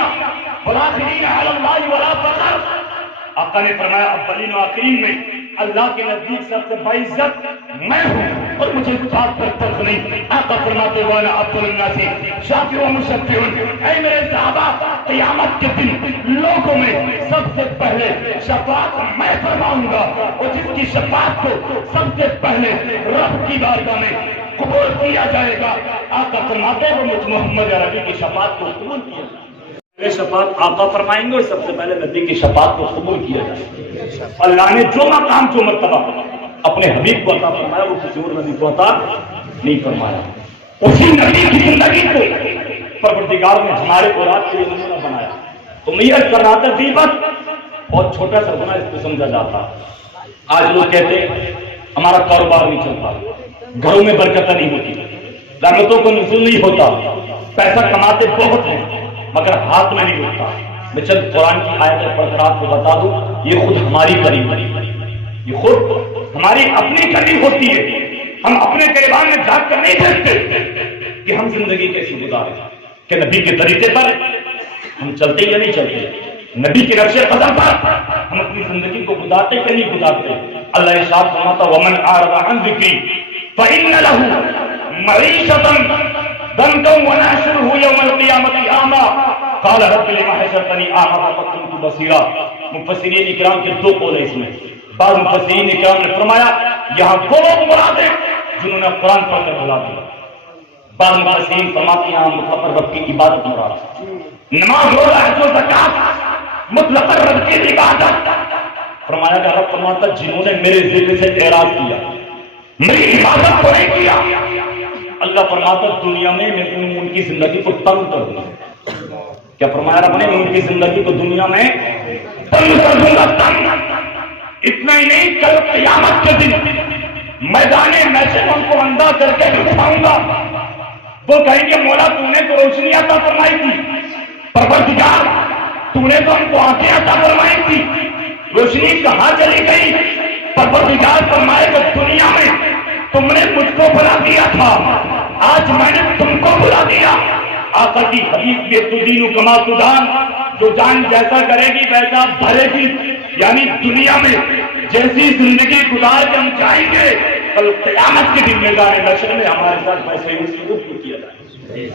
والآخرین علی اللہ ولا فخر، آقا نے فرمایا اولین و آخرین میں اللہ کے نزدیک سب سے باعزت میں ہوں، اور مجھے اس بات پر فخر نہیں۔ آقا فرماتے وانا افضل الناس شافع و مشفع، اے میرے صحابہ قیامت کے دن لوگوں میں سب سے پہلے شفاعت میں فرماؤں گا، اور جس کی شفاعت کو سب سے پہلے رب کی بارگاہ میں قبول کیا جائے گا، آقا فرماتے وہ مجھ محمد عربی کی شفاعت کو قبول کیا جائے گا۔ شفاعت آقا فرمائیں گے، اور سب سے پہلے نبی کی شفاعت کو قبول کیا جائے گا۔ اللہ نے جو مقام جو مرتبہ اپنے حبیب کو عطا فرمایا وہ کسی اور نبی کو عطا نہیں فرمایا۔ اسی نبی کی زندگی کو پروردگار نے ہمارے اولاد کے لیے نمونہ بنایا۔ تو میں یہ کر رہا تھا غیبت بہت چھوٹا سا گناہ اس کو سمجھا جاتا۔ آج لوگ کہتے ہیں ہمارا کاروبار نہیں چلتا، گھروں میں برکت نہیں ہوتی، رحمتوں کو نزول نہیں ہوتا، پیسہ کماتے بہت ہیں مگر ہاتھ میں نہیں ہوتا۔ میں چند قرآن کی آیتیں پڑھ کر آپ کو بتا دوں، یہ خود ہماری کری، یہ خود ہماری اپنی کری ہوتی ہے۔ ہم اپنے گریبان میں جھانک کر نہیں دیکھتے کہ ہم زندگی کیسی گزارے، کہ نبی کے طریقے پر ہم چلتے یا نہیں چلتے، نبی کے نقش قدم پر ہم اپنی زندگی کو گزارتے کہ نہیں گزارتے۔ اللہ ارشاد فرماتا ومن اعرض عن ذکری فإن له معیشة ضنکا ونحشره یوم القیامت اعمی قال رب لما حشرتنی اعمی وقد كنت بصیرا۔ مفسرین اکرام کے دو قول ہیں اس میں۔ بعض مفسرین اکرام نے فرمایا یہاں وہ لوگ مراد ہیں جنہوں نے قرآن پڑھ کر بھلا دیا۔ بعض مفسرین فرماتے ہیں یہاں مطلق رب کی عبادت مراد، نماز روزہ حج و زکات مطلق رب کی عبادت، فرمایا کہ رب فرماتا جنہوں نے میرے ذکر سے اعراض کیا، میری عبادت کو نہیں کیا، اللہ فرماتا دنیا میں میں ان کی زندگی کو تنگ کر دوں گا۔ کیا فرمایا رب نے؟ ان کی زندگی کو دنیا میں تنگ کر دوں گا، تنگ۔ اتنا ہی نہیں، کل قیامت کے دن میدان محشر ان کو اندھا کر کے اٹھاؤں گا۔ وہ کہیں گے مولا تو نے تو روشنی عطا فرمائی تھی، پروردگار تو نے تو ہم کو آنکھیں عطا فرمائی تھی، روشنی کہاں چلی گئی؟ پروردگار فرمائے کہ دنیا میں تم نے مجھ کو بلا دیا تھا، آج میں نے تم کو بلا دیا۔ آقا کی حدیث میں تدین کما تدان، جو جان جیسا کرے گی ویسا بھرے گی، یعنی دنیا میں جیسی زندگی گزار کے ہم جائیں گے، کل قیامت کے دن میدان محشر میں ہمارے ساتھ ویسے ہی سلوک کیا جائے گا۔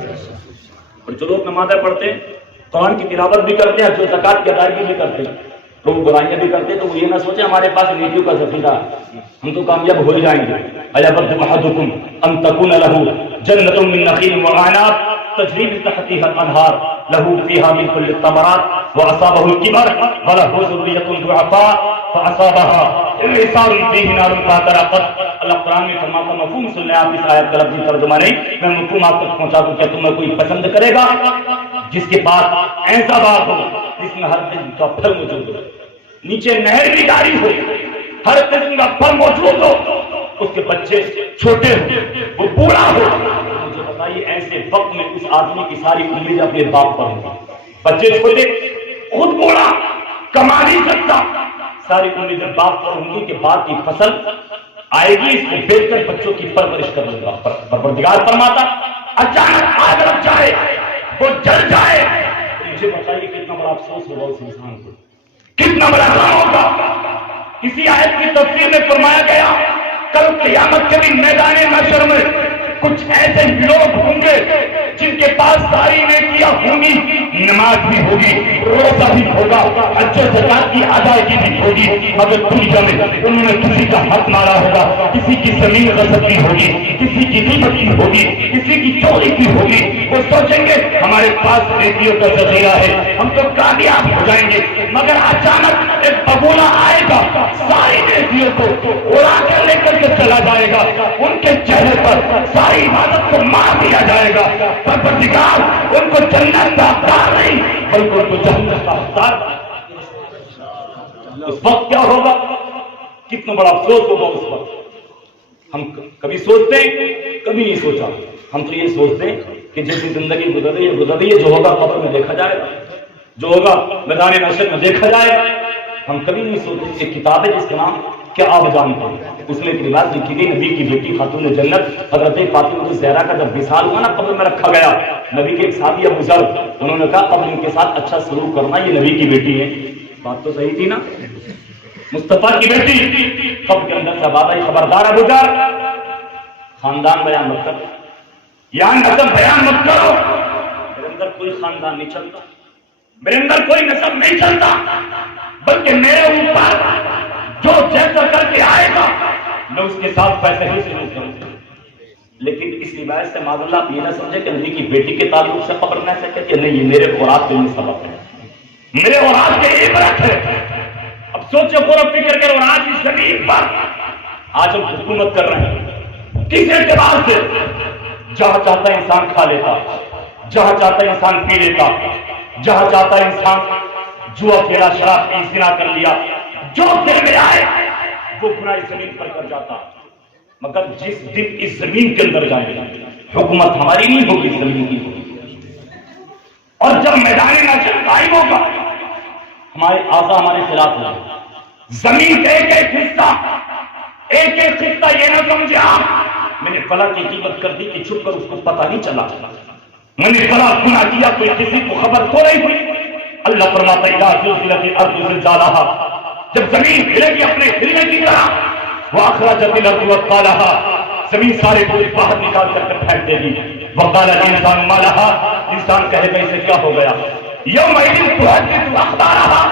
اور جو لوگ نمازیں پڑھتے ہیں، قرآن کی تلاوت بھی کرتے ہیں، جو زکات کی ادائیگی بھی کرتے ہیں، تو وہ برائیاں بھی کرتے ہیں، تو وہ یہ نہ سوچے ہمارے پاس نیکیوں کا ذخیرہ ہم تو کامیاب ہو جائیں گے۔ ایود احدکم ان تکون له جنۃ من نخیل وعناب تجری من تحتها الانہار له فیها من كل الثمرات واصابه الكبر وله ذریۃ ضعفاء فاصابها انصار فيه نار فاحترقت۔ اللہ قرآن میں فرماتا مفہوم سن لیں آپ اس آیت کا لفظی ترجمہ نہیں، میں مفہوم آپ تک پہنچا دوں۔ کیا تمہیں کوئی پسند کرے گا جس کے پاس ایسا باغ ہو جس میں ہر قسم کا پھل موجود ہو، نیچے نہر بھی جاری ہو، ہر قسم کا پھل موجود ہو، اس کے بچے چھوٹے ہو، وہ بوڑھا ہو؟ مجھے بتائیے ایسے وقت میں اس آدمی کی ساری امید اپنے باپ پر ہوگی۔ بچے چھوٹے، خود بوڑھا، کما نہیں سکتا، ساری امید باپ پر ہوں گی کہ باپ کی فصل آئے گی، اس کو بیچ کر بچوں کی پرورش کر لوں گا۔ پروردگار فرماتا اچانک آگ لگ جائے، وہ جل جائے، مجھے بتائیے کتنا بڑا افسوس ہوگا اس انسان کو، کتنا بڑا غم ہوگا۔ اسی آیت کی تفسیر میں فرمایا گیا کل قیامت کے دن میدان محشر میں کچھ ایسے لوگ ہوں گے جن کے پاس ساری نیکیاں ہوں گی، نماز بھی ہوگی، روزہ بھی ہوگا، حج و زکات کی ادائیگی بھی ہوگی، مگر دنیا میں انہوں نے کسی کا حق مارا ہوگا، کسی کی زمین غصب کی ہوگی، کسی کی غیبت کی ہوگی، کسی کی چوری کی ہوگی۔ وہ سوچیں گے ہمارے پاس نیکیوں کا ذخیرہ ہے، ہم تو کامیاب ہو جائیں گے، مگر اچانک ایک بگولا آئے گا، ساری نیکیوں کو اڑا کر لے کر کے چلا جائے گا، ان کے چہرے پر ساری عبادت کو مار دیا جائے گا۔ پروردگار ان کو جنت کا حقدار نہیں بلکہ ان کو جہنم کا حقدار۔ اس وقت کیا ہوگا؟ کتنا بڑا افسوس ہوگا اس وقت۔ ہم کبھی سوچتے ہیں، کبھی نہیں سوچا، ہم تو یہ سوچتے ہیں کہ جیسی زندگی گزر رہی ہے، جو ہوگا قبر میں دیکھا جائے گا، جو ہوگا میدان محشر میں دیکھا جائے گا۔ ہم کبھی نہیں سوچتے۔ ایک کتاب ہے جس کا نام کیا آپ جانتے ہیں، اس میں ایک روایت لکھی گئی، نبی کی بیٹی خاتون جنت حضرت فاطمہ الزہرا کا جب وصال ہوا نا، قبر میں رکھا گیا، نبی کے ایک صحابی ابو ذر، انہوں نے کہا اب ان کے ساتھ اچھا سلوک کرنا، یہ نبی کی بیٹی ہے۔ بات تو صحیح تھی نا، مصطفیٰ کی بیٹی قبر کے اندر سے بات آئی، خبردار ابو ذر خاندان بیان مت کرو، یا نسب بیان مت کرو، میرے اندر کوئی خاندان نہیں چلتا، میرے اندر کوئی نسب نہیں چلتا، بلکہ میرے اوپر جو جیسا کر کے آئے گا میں اس کے ساتھ ویسے ہی سلوک کروں گا۔ لیکن اس روایت سے معاذ اللہ آپ یہ نہ سمجھے کہ نبی کی بیٹی کے تعلق سے قبر میں ایسا کہتے نہیں، یہ میرے اوراد کے لیے سبب ہے، میرے اوراد کے عبرت ہے۔ اب سوچو، غور و فکر کرو، آج اس زمین پر آج ہم حکومت کر رہے ہیں کس اعتبار سے؟ جہاں چاہتا ہے انسان کھا لیتا، جہاں چاہتا ہے انسان پی لیتا، جہاں چاہتا ہے انسان جوا کھیلا، شراب پی، زنا کر لیا، جو دل میں آئے وہ گناہ اس زمین پر کر جاتا۔ مگر جس دن اس زمین کے اندر جائے گا، حکومت ہماری نہیں ہوگی، اس زمین کی ہوگی، اور جب میدان محشر قائم ہوگا ہمارے اعضاء ہمارے خلاف ہوگا، زمین کا ایک ایک حصہ یہ نہ سمجھے آپ میں نے فلاں کی قیمت کر دی کہ چھپ کر اس کو پتہ نہیں چلا، میں نے فلاں گناہ کیا کوئی کسی کو خبر تو نہیں ہوئی۔ اللہ فرماتا ہے اذا زلزلت الارض زلزالها، جب زمین ہلے گی اپنے ہلنے کی طرح، واخرجت الارض اثقالها، زمین سارے بوجھ باہر نکال کر پھینک دے گی، وقال الانسان ما لها، انسان کہے گا اسے کیا ہو گیا، یومئذ تحدث اخبارها،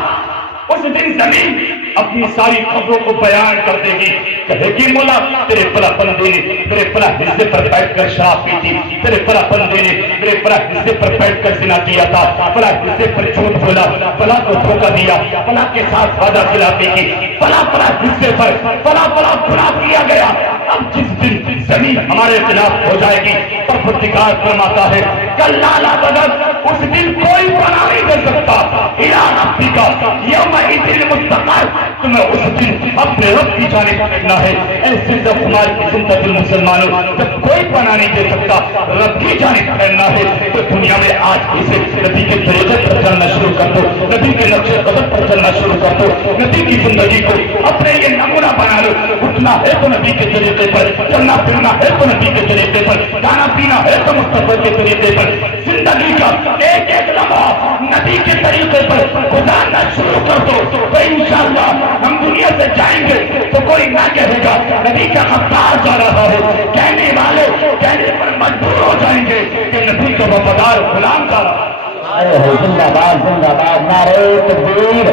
اس دن زمین اپنی ساری خبروں کو بیان کر دے گی، کہے گی مولا تیرے بڑا بندے نے میرے بڑا حصے پر بیٹھ کر شراب پی تھی، تیرے بڑا بندے نے میرے بڑا حصے پر بیٹھ کر زنا کیا تھا، بڑا حصے پر جھوٹ بولا، بڑا کو دھوکہ دیا، بڑا کے ساتھ وعدہ خلافی کی، بڑا حصے پر بڑا گناہ کیا گیا۔ اب جس دن زمین ہمارے خلاف ہو جائے گی، پروردگار فرماتا ہے کلا لا تذر، اس دن کوئی پناہ نہیں دے سکتا، الی ربک یومئذ المستقر، تمہیں اس دن اپنے رب کی جانب پھرنا ہے۔ ایسے جب ہماری سنت المسلمانوں جب کوئی پناہ نہیں دے سکتا، رب کی جانب پھرنا ہے، تو دنیا میں آج اسے نبی کے طریقے پر چلنا شروع کر دو، نبی کے نقش قدم پر چلنا شروع کر دو، نبی کی زندگی کو اپنے یہ نمونہ بنا لو۔ اٹھنا ہے تو نبی کے طریقے پر، چلنا پھرنا ہے تو نبی کے طریقے پر، کھانا پینا ہے تو مصطفیٰ کے طریقے پر، زندگی کا ایک ایک لمحہ نبی کے طریقے پر گزارنا شروع کر دو، تو انشاءاللہ ہم دنیا سے جائیں گے تو کوئی نہ کہے گا نبی کا غدار جا رہا ہے، کہنے والے کہنے پر مجبور ہو جائیں گے کہ نبی کا وفادار غلام جا رہا ہے۔ زندہ باد زندہ باد، نعرہ تکبیر،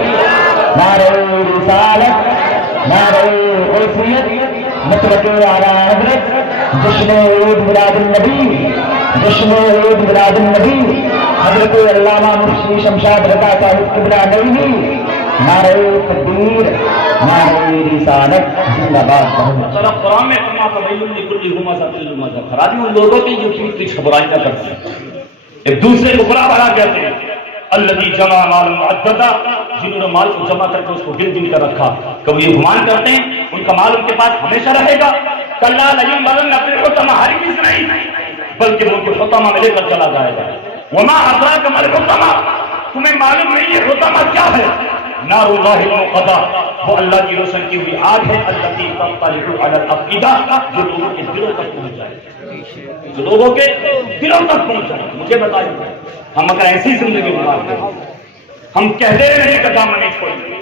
نعرہ رسالت، نعرہ غوثیت، مطلق اعلیٰ حضرت، جشن عید میلاد النبی، جشن عید میلاد النبی، حضرت علامہ مرشد شمشاد رضا صاحب قبلہ نووی، نعرہ تکبیر، نعرہ رسالت، زندہ باد۔ اللہ قرآن میں فرماتا ہے ویل لکل ہمزۃ لمزہ، خرابی ان لوگوں کی جو پیٹ پیچھے برائیاں کرتے ہیں، ایک دوسرے کو برا بھلا کہتے ہیں۔ الذی جمع مال معددا، جنہوں نے مال کو جمع کر کے اس کو گن گن کر رکھا، کبھی یہ گمان کرتے ہیں ان کا مال ان کے پاس ہمیشہ رہے گا۔ کلا لینبذن فی الحطمہ، ہرگز نہیں، بلکہ وہ کہ حطمہ میں لے کر چلا جائے گا۔ وما ادراک ما الحطمہ، تمہیں معلوم نہیں یہ حطمہ کیا ہے؟ نار اللہ الموقدہ، وہ اللہ کی روشن کی ہوئی آگ ہے، التي تطلع علی الافئدہ، جو لوگوں کے دلوں تک پہنچ جائے، جو لوگوں کے دلوں تک پہنچ جائے۔ مجھے بتائیے ہم اگر ایسی زندگی گزارتے ہیں، ہم کہتے رہے کہ کام نہیں چھوڑیں گے،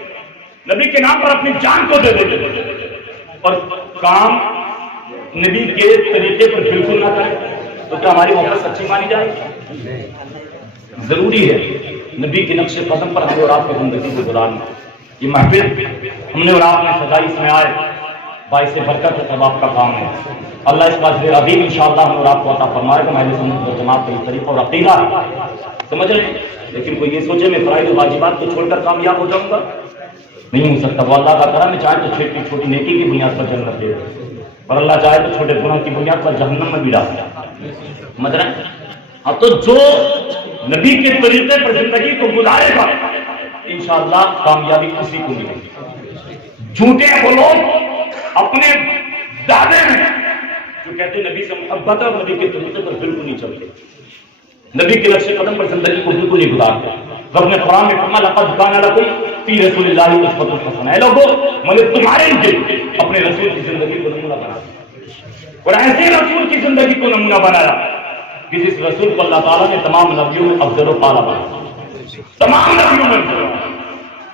نبی کے نام پر اپنی جان کو دے دیتے اور کام نبی کے طریقے پر بالکل نہ کریں، تو کیا ہماری محبت سچی مانی جائے گی؟ ضروری ہے نبی کے نقش قدم پر ہم اور آپ کی زندگی کو گزارنا۔ یہ محفل ہم نے اور آپ نے سجائی، اس میں آئے باعث برکت ہے، سب آپ کا کام ہے۔ اللہ اس بات سے ابھی انشاءاللہ ہم اور آپ کو عطا فرمائے گا۔ میں سنت و جماعت کا طریقہ اور عقیدہ سمجھ رہے ہیں، لیکن کوئی یہ سوچے میں فرائض و واجبات کو چھوڑ کر کامیاب ہو جاؤں گا، نہیں ہو سکتا۔ وہ اللہ کا کرم ہے، چاہے تو چھوٹی چھوٹی نیکی کی بنیاد پر جنت دے، اور اللہ چاہے تو چھوٹے گناہ کی بنیاد پر جہنم میں بھی ڈال دے، سمجھ رہے ہیں۔ اب تو جو نبی کے طریقے پر زندگی کو گزارے گا انشاءاللہ کامیابی کسی کو ملے گی۔ جھوٹے وہ لوگ اپنے دعوے میں جو کہتے ہیں نبی سے محبت ہے اور نبی کے طریقے پر بالکل نہیں چلتے، نبی کے نقش قدم پر زندگی کو بالکل نہیں گزارتے۔ رب نے قرآن میں فرمایا لقد کان لکم فی رسول اللہ اسوۃ حسنہ، اے لوگوں میں نے تمہارے لیے اپنے رسول کی زندگی کو نمونہ بنایا، اور ایسے رسول کی زندگی کو نمونہ بنایا کہ جس رسول کو اللہ تعالیٰ نے تمام نبیوں میں افضل و اعلیٰ بنایا، تمام نبیوں میں افضل و اعلیٰ۔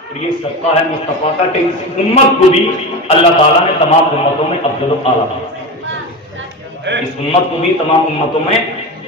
اور یہ صدقہ ہے مصطفیٰ کا کہ اس امت کو بھی اللہ تعالیٰ نے تمام امتوں میں افضل و اعلیٰ بنایا، اس امت کو بھی تمام امتوں میں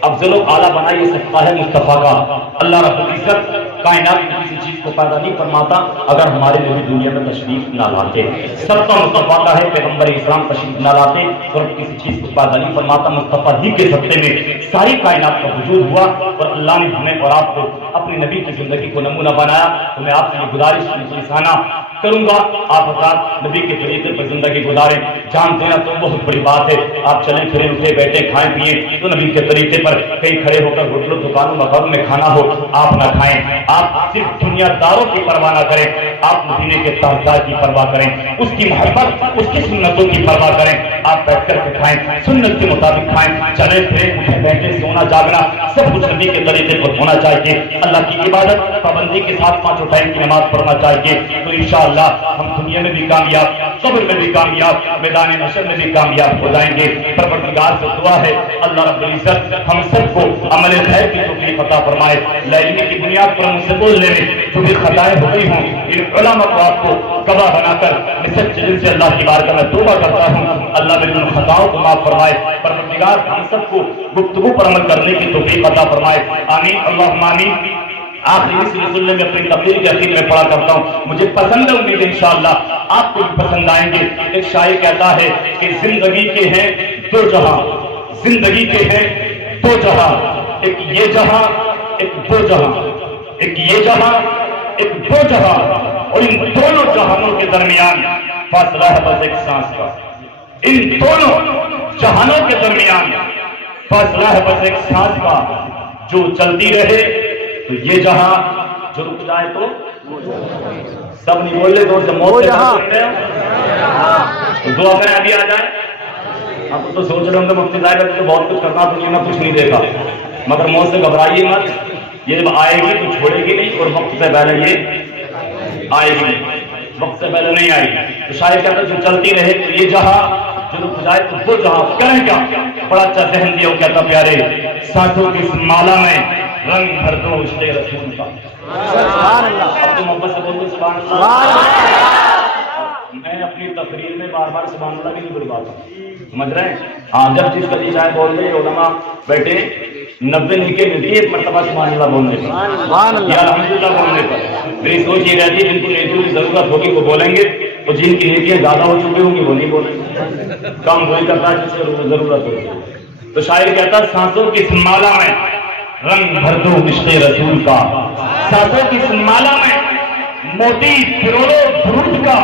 افضل و اعلیٰ بنا، یہ صدقہ ہے مصطفیٰ کا۔ اللہ رب العزت کائنات میں کسی چیز کو پیدا نہیں فرماتا اگر ہمارے نبی دنیا میں تشریف نہ لاتے، صدقہ مصطفیٰ کا ہے، پیغمبر اسلام تشریف نہ لاتے اور کسی چیز کو پیدا نہیں فرماتا۔ مصطفیٰ ہی کے صدقے میں ساری کائنات کا وجود ہوا، اور اللہ نے ہمیں اور آپ کو اپنی نبی کی زندگی کو نمونہ بنایا۔ تو میں آپ سے یہ گزارش انسانہ کروں گا، آپ حضرات نبی کے طریقے پر زندگی گزاریں۔ جان دینا تو بہت بڑی بات ہے، آپ چلیں پھریں اٹھے بیٹھے کھائیں پیئیں تو نبی کے طریقے پر، کہیں کھڑے ہو کر ہوٹلوں دکانوں مکانوں میں کھانا ہو آپ نہ کھائیں، آپ صرف دنیا داروں کی پرواہ نہ کریں، آپ مدینے کے تاجدار کی پرواہ کریں، اس کی محبت اس کی سنتوں کی پرواہ کریں، آپ بیٹھ کر کے کھائیں، سنت کے مطابق کھائیں، چلیں پھریں اٹھے بیٹھے سونا جاگنا سب کچھ نبی کے طریقے پر ہونا چاہیے۔ اللہ کی عبادت پابندی کے ساتھ 5 ٹائم کی نماز پڑھنا چاہیے، تو انشاءاللہ ہم دنیا میں بھی کامیاب، قبر میں بھی کامیاب، میدان محشر میں بھی کامیاب ہو جائیں گے۔ پروردگار سے دعا ہے اللہ رب العزت ہم سب کو عمل خیر کی توفیق عطا فرمائے۔ علم کی بنیاد پر مجھ سے بولنے میں جو بھی خطائیں ہو گئی ہوں، ان علماء کو آپ کو گواہ بنا کر میں سچے دل سے اللہ کی بارگاہ میں توبہ کرتا ہوں، اللہ میری ان خطاؤں کو معاف فرمائے۔ پروردگار ہم سب کو گفتگو پر عمل کرنے کی توفیق عطا فرمائے، آمین اللہم آمین۔ آخری اس سلسلے میں اپنی تقریر کے اخیر میں پڑھا کرتا ہوں، مجھے پسند ہے، امید انشاءاللہ آپ کو بھی پسند آئیں گے۔ ایک شاعر کہتا ہے کہ زندگی کے ہیں دو جہاں، زندگی کے ہیں دو جہاں، ایک یہ جہاں ایک دو جہاں، ایک یہ جہاں ایک دو جہاں، اور ان دونوں جہانوں کے درمیان فاصلہ ہے بس ایک سانس کا، ان دونوں جہانوں کے درمیان فاصلہ ہے بس ایک سانس کا، جو چلتی رہے تو یہ جہاں، جو رک جائے تو سب نہیں بول رہے، تو موت سے دعا کریں ابھی آ جائے۔ آپ تو سوچ رہے ہوں گے مفتی صاحب تو بہت کچھ کرنا، دنیا میں کچھ نہیں دیکھا، مگر موت سے گھبرائیے مت، یہ جب آئے گی تو چھوڑے گی نہیں، اور وقت سے پہلے یہ آئے گی، وقت سے پہلے نہیں آئے گی۔ تو شاید کہتا ہے جو چلتی رہے تو یہ جہاں، جو رک جائے تو وہ جہاں، کریں کیا؟ بڑا اچھا ذہن دیا، وہ کہتا پیارے سانسوں کی اس مالا میں رنگ بھر دو عشق رسول کا۔ اب تو محبت سے بولتے سبحان اللہ۔ میں اپنی تقریر میں بار بار سبحان اللہ بھی نہیں بلواتا، سمجھ رہے ہیں؟ ہاں جب جس کا جی چاہے بول رہے علماء بیٹھے 90 نیکیں ملتی ہے ایک مرتبہ سبحان اللہ بولنے پر یا الحمدللہ بولنے پر۔ میری سوچ یہ رہتی ہے جن کو نیکیوں کی ضرورت ہوگی وہ بولیں گے، اور جن کی نیکیاں زیادہ ہو چکی ہوں گی وہ نہیں بولیں گے، کم وہی کرتا ہے جس سے ضرورت ہوگی۔ تو شاعر کہتا ہے سانسوں کی اس مالا میں رنگ بھر دو عشق رسول کا، سانسوں کی اس مالا میں موتی پرولو درود کا،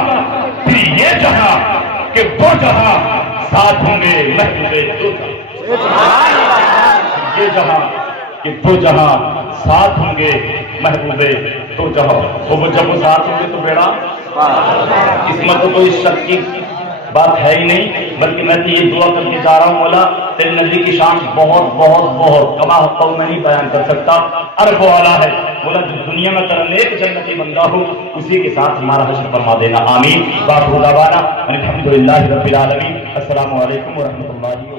پھر یہ جہاں کہ وہ جہاں ساتھ ہوں گے محبوب دو جہاں، یہ جہاں کہ وہ جہاں ساتھ ہوں گے محبوب دو جہاں، وہ جب وہ ساتھ ہوں گے تو بیڑا اس میں تو کوئی شک کی بات ہے ہی نہیں، بلکہ میں تو یہ دعا کر کے جا رہا ہوں مولا تیرے نبی کی شان بہت بہت بہت کما ہوتا ہوں، میں نہیں بیان کر سکتا، عرب والا ہے مولا، جو دنیا میں تیرا نیک جنتی بندہ ہو اسی کے ساتھ ہمارا حشر فرما دینا، آمین۔ باخر دعوانا الحمدللہ رب العالمین، السلام علیکم ورحمۃ اللہ۔